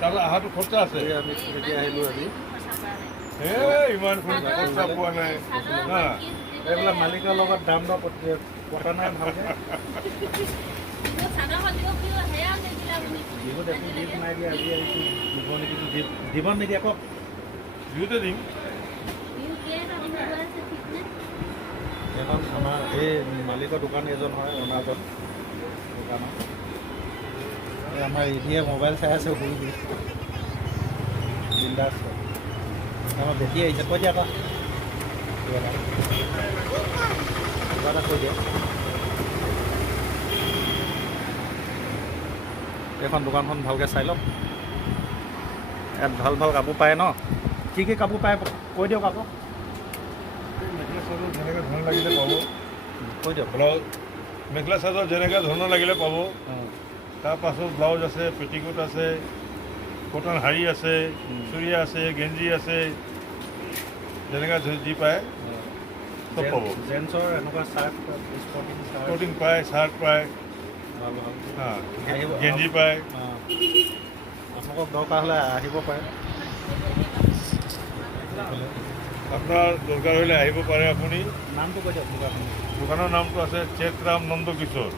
তাহলে আহাটো খৰচা আছে। আমি এতিয়া আহিলোঁ আজি ইমান খৰচা পোৱা নাই হা। এইবিলাক মালিকৰ লগত দাম দৰ পতা নাই ভালকৈ। বিহুত একো গিফ্ট নাই দিয়া, আজি আহিছোঁ দিব নেকি, দিব নিদিয়া কওক। বিহুতে দিম। এখন আমাৰ এই মালিকৰ দোকান এজন হয়, অনাৰজন দোকানত। আমাৰ ইভিয়ে মোবাইল চাই আছে, শুই দিয়ে বিন্দাছ। আমাৰ বেটি আহিছে, কৈ দিয়া আকৌ কিবা এটা কৈ দিয়া। এইখন দোকানখন ভালকৈ চাই লওক। ইয়াত ভাল ভাল কাপোৰ পায় ন? কি কি কাপোৰ পায় কৈ দিয়ক আকৌ। মেখেলা চাদৰ যেনেকৈ ধৰণৰ লাগিলে পাব। কৈ দিয়ক। ব্লাউজ মেখেলা চাদৰ যেনেকৈ ধৰণৰ লাগিলে পাব। তাৰপাছত ব্লাউজ আছে, পেটিকোট আছে, কটন শাৰী আছে, চুৰিয়া আছে, গেঞ্জি আছে, যেনেকৈ যি পায় চব পাব। জেন্টছৰ এনেকুৱা চাৰ্ট, স্পৰ্টিং পায়, চাৰ্ট পায়, ভাল ভাল গেঞ্জি পায়। আপোনালোকক দৰকাৰ হ'লে আহিব পাৰে। আপোনাৰ দৰকাৰ হ'লে আহিব পাৰে আপুনি। নামটো কৈ দিয়ক দোকানৰ। দোকানৰ নামটো আছে চেতৰাম নন্দকিশোৰ।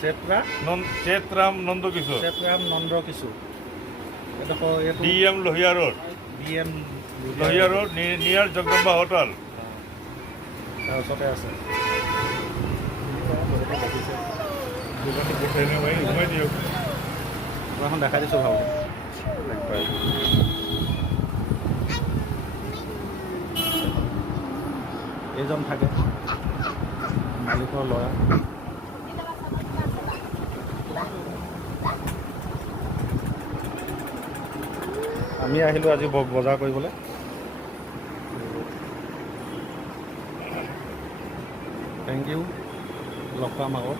চেতৰাম নন্দকিশোৰ। চেতৰাম নন্দকিশোৰ। এডোখৰ এইটো DM Lohia road. DM Lohia road নিয়াৰ জগদম্বা হোটেল। তাৰ ওচৰতে আছে। ঘুমাই দিয়ক। দোকানখন দেখাই দিছোঁ ভালকৈ। এইজন থাকে মালিকৰ ল'ৰা। আমি আহিলোঁ আজি বজাৰ কৰিবলৈ। থেংক ইউ, লগ পাম আকৌ।